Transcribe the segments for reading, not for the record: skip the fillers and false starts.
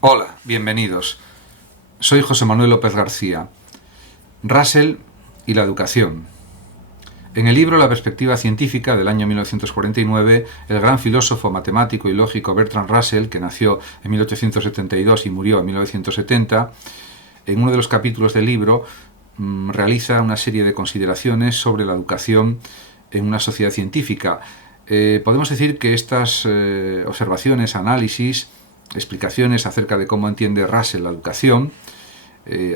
Hola, bienvenidos. Soy José Manuel López García. Russell y la educación. En el libro La perspectiva científica del año 1949, el gran filósofo, matemático y lógico Bertrand Russell, que nació en 1872 y murió en 1970, en uno de los capítulos del libro realiza una serie de consideraciones sobre la educación en una sociedad científica. Podemos decir que estas observaciones, análisis, explicaciones acerca de cómo entiende Russell la educación,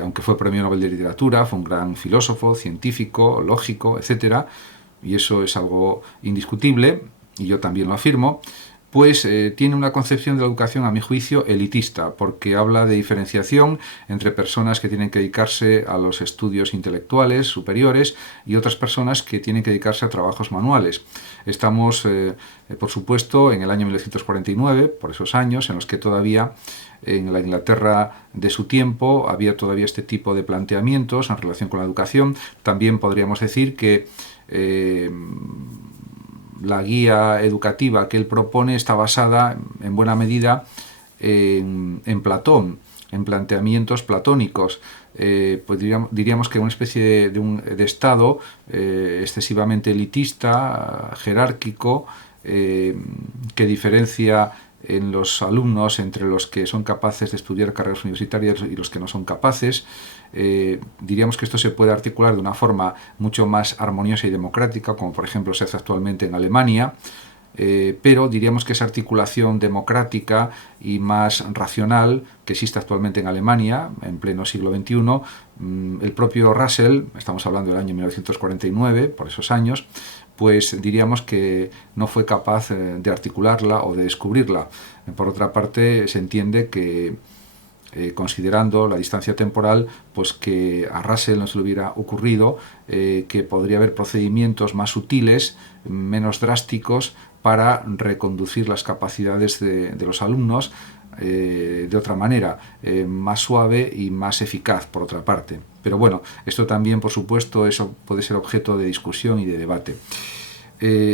aunque fue premio Nobel de Literatura, fue un gran filósofo, científico, lógico, etc., y eso es algo indiscutible, y yo también lo afirmo, pues tiene una concepción de la educación, a mi juicio, elitista, porque habla de diferenciación entre personas que tienen que dedicarse a los estudios intelectuales superiores y otras personas que tienen que dedicarse a trabajos manuales. Estamos, por supuesto, en el año 1949, por esos años en los que todavía en la Inglaterra de su tiempo había todavía este tipo de planteamientos en relación con la educación. También podríamos decir que la guía educativa que él propone está basada en buena medida en Platón, en planteamientos platónicos. Pues diríamos que una especie de estado excesivamente elitista, jerárquico, que diferencia en los alumnos entre los que son capaces de estudiar carreras universitarias y los que no son capaces. Diríamos que esto se puede articular de una forma mucho más armoniosa y democrática, como por ejemplo se hace actualmente en Alemania, pero diríamos que esa articulación democrática y más racional que existe actualmente en Alemania, en pleno siglo XXI, el propio Russell, estamos hablando del año 1949, por esos años, pues diríamos que no fue capaz de articularla o de descubrirla. Por otra parte, se entiende que considerando la distancia temporal, pues que a Russell no se le hubiera ocurrido que podría haber procedimientos más sutiles, menos drásticos, para reconducir las capacidades de los alumnos de otra manera, más suave y más eficaz, por otra parte. Pero bueno, esto también, por supuesto, eso puede ser objeto de discusión y de debate.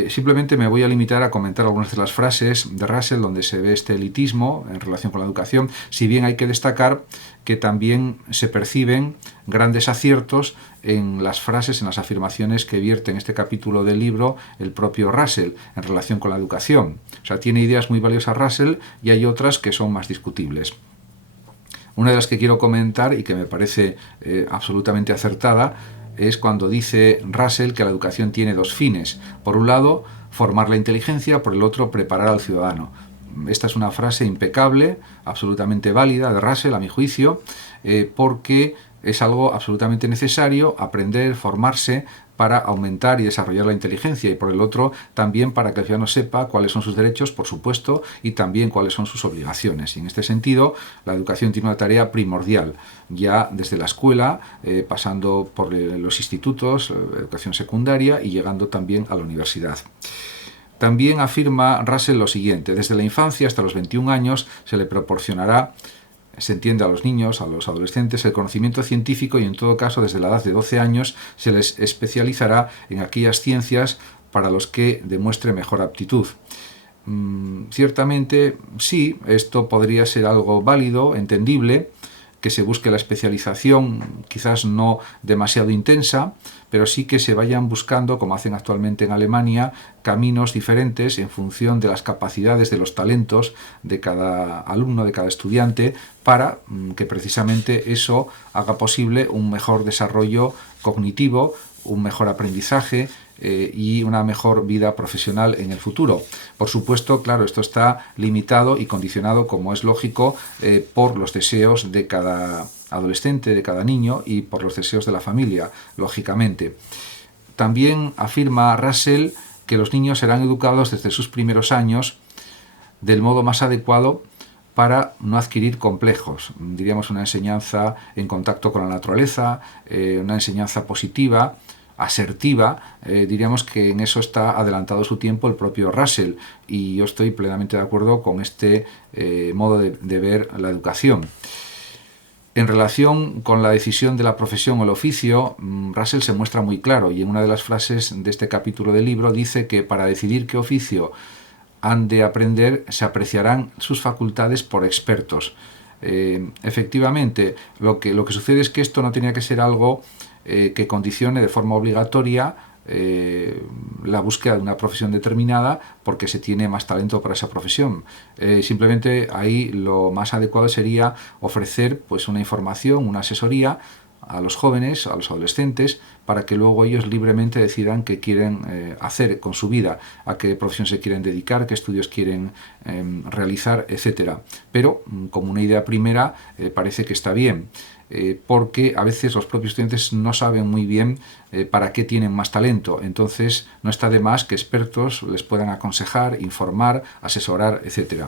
Simplemente me voy a limitar a comentar algunas de las frases de Russell donde se ve este elitismo en relación con la educación, si bien hay que destacar que también se perciben grandes aciertos en las frases, en las afirmaciones que vierte en este capítulo del libro el propio Russell en relación con la educación. O sea, tiene ideas muy valiosas Russell y hay otras que son más discutibles. Una de las que quiero comentar y que me parece absolutamente acertada es cuando dice Russell que la educación tiene dos fines. Por un lado, formar la inteligencia, por el otro, preparar al ciudadano. Esta es una frase impecable, absolutamente válida de Russell, a mi juicio, porque es algo absolutamente necesario aprender, formarse para aumentar y desarrollar la inteligencia y por el otro también para que el ciudadano sepa cuáles son sus derechos, por supuesto, y también cuáles son sus obligaciones. Y en este sentido, la educación tiene una tarea primordial, ya desde la escuela, pasando por los institutos, educación secundaria y llegando también a la universidad. También afirma Russell lo siguiente: desde la infancia hasta los 21 años se le proporcionará, se entiende, a los niños, a los adolescentes, el conocimiento científico y en todo caso desde la edad de 12 años se les especializará en aquellas ciencias para los que demuestre mejor aptitud. Ciertamente, sí, esto podría ser algo válido, entendible, que se busque la especialización, quizás no demasiado intensa, pero sí que se vayan buscando, como hacen actualmente en Alemania, caminos diferentes en función de las capacidades, de los talentos de cada alumno, de cada estudiante, para que precisamente eso haga posible un mejor desarrollo cognitivo, un mejor aprendizaje y una mejor vida profesional en el futuro. Por supuesto, claro, esto está limitado y condicionado, como es lógico, por los deseos de cada adolescente, de cada niño y por los deseos de la familia, lógicamente. También afirma Russell que los niños serán educados desde sus primeros años del modo más adecuado para no adquirir complejos. Diríamos una enseñanza en contacto con la naturaleza, una enseñanza positiva, asertiva. Diríamos que en eso está adelantado su tiempo el propio Russell y yo estoy plenamente de acuerdo con este modo de ver la educación. En relación con la decisión de la profesión o el oficio, Russell se muestra muy claro y en una de las frases de este capítulo del libro dice que para decidir qué oficio han de aprender se apreciarán sus facultades por expertos. Efectivamente, lo que sucede es que esto no tenía que ser algo que condicione de forma obligatoria la búsqueda de una profesión determinada porque se tiene más talento para esa profesión. Simplemente ahí lo más adecuado sería ofrecer pues una información, una asesoría a los jóvenes, a los adolescentes, para que luego ellos libremente decidan qué quieren hacer con su vida, a qué profesión se quieren dedicar, qué estudios quieren realizar, etcétera. Pero como una idea primera parece que está bien. Porque a veces los propios estudiantes no saben muy bien para qué tienen más talento. Entonces no está de más que expertos les puedan aconsejar, informar, asesorar, etc.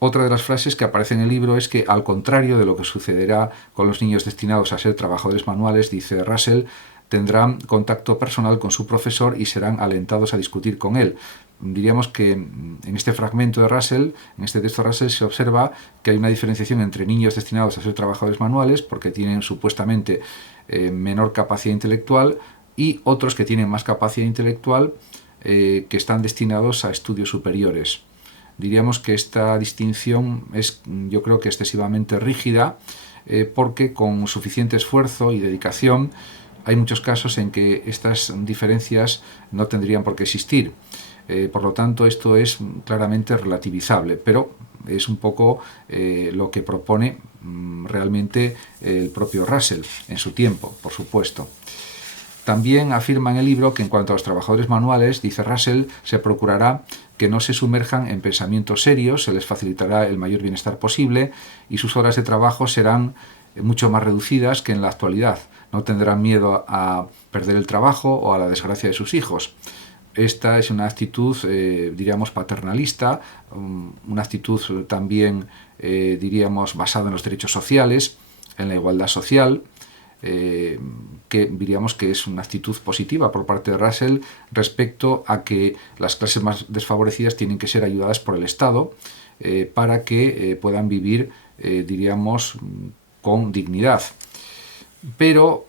Otra de las frases que aparece en el libro es que, al contrario de lo que sucederá con los niños destinados a ser trabajadores manuales, dice Russell, tendrán contacto personal con su profesor y serán alentados a discutir con él. Diríamos que en este fragmento de Russell, en este texto de Russell, se observa que hay una diferenciación entre niños destinados a ser trabajadores manuales, porque tienen supuestamente menor capacidad intelectual, y otros que tienen más capacidad intelectual, que están destinados a estudios superiores. Diríamos que esta distinción es, yo creo que excesivamente rígida, porque con suficiente esfuerzo y dedicación hay muchos casos en que estas diferencias no tendrían por qué existir. Por lo tanto, esto es claramente relativizable, pero es un poco lo que propone realmente el propio Russell en su tiempo, por supuesto. También afirma en el libro que en cuanto a los trabajadores manuales, dice Russell, se procurará que no se sumerjan en pensamientos serios, se les facilitará el mayor bienestar posible y sus horas de trabajo serán mucho más reducidas que en la actualidad. No tendrán miedo a perder el trabajo o a la desgracia de sus hijos. Esta es una actitud, diríamos, paternalista, una actitud también, diríamos, basada en los derechos sociales, en la igualdad social, que diríamos que es una actitud positiva por parte de Russell respecto a que las clases más desfavorecidas tienen que ser ayudadas por el Estado para que puedan vivir, diríamos, con dignidad. Pero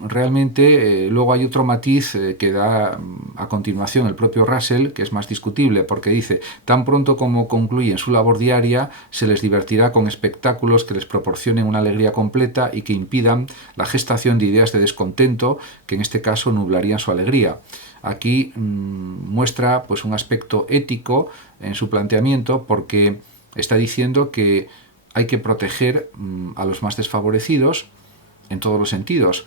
realmente luego hay otro matiz que da a continuación el propio Russell, que es más discutible, porque dice: tan pronto como concluyen su labor diaria, se les divertirá con espectáculos que les proporcionen una alegría completa y que impidan la gestación de ideas de descontento, que en este caso nublarían su alegría. Aquí muestra pues un aspecto ético en su planteamiento, porque está diciendo que hay que proteger a los más desfavorecidos en todos los sentidos.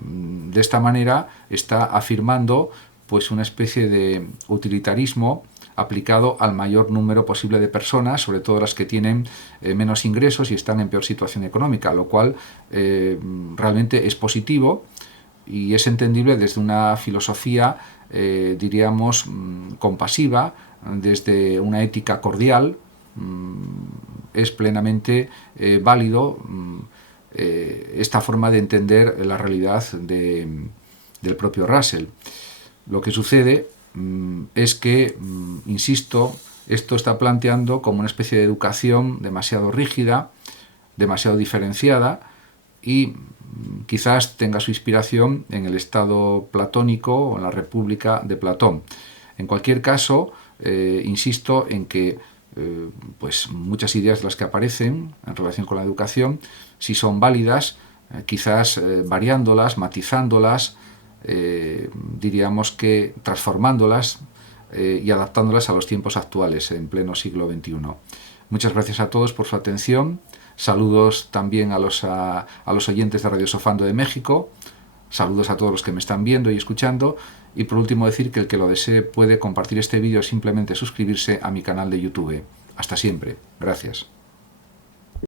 De esta manera está afirmando pues una especie de utilitarismo aplicado al mayor número posible de personas, sobre todo las que tienen menos ingresos y están en peor situación económica, lo cual realmente es positivo y es entendible desde una filosofía, diríamos, compasiva, desde una ética cordial. Es plenamente válido esta forma de entender la realidad del propio Russell. Lo que sucede es que, insisto, esto está planteando como una especie de educación demasiado rígida, demasiado diferenciada, y quizás tenga su inspiración en el Estado platónico o en la República de Platón. En cualquier caso, insisto en que pues muchas ideas de las que aparecen en relación con la educación, si son válidas, quizás variándolas, matizándolas, diríamos que transformándolas y adaptándolas a los tiempos actuales en pleno siglo XXI. Muchas gracias a todos por su atención. Saludos también a los oyentes de Radio Sofando de México. Saludos a todos los que me están viendo y escuchando. Y por último decir que el que lo desee puede compartir este vídeo o simplemente suscribirse a mi canal de YouTube. Hasta siempre. Gracias.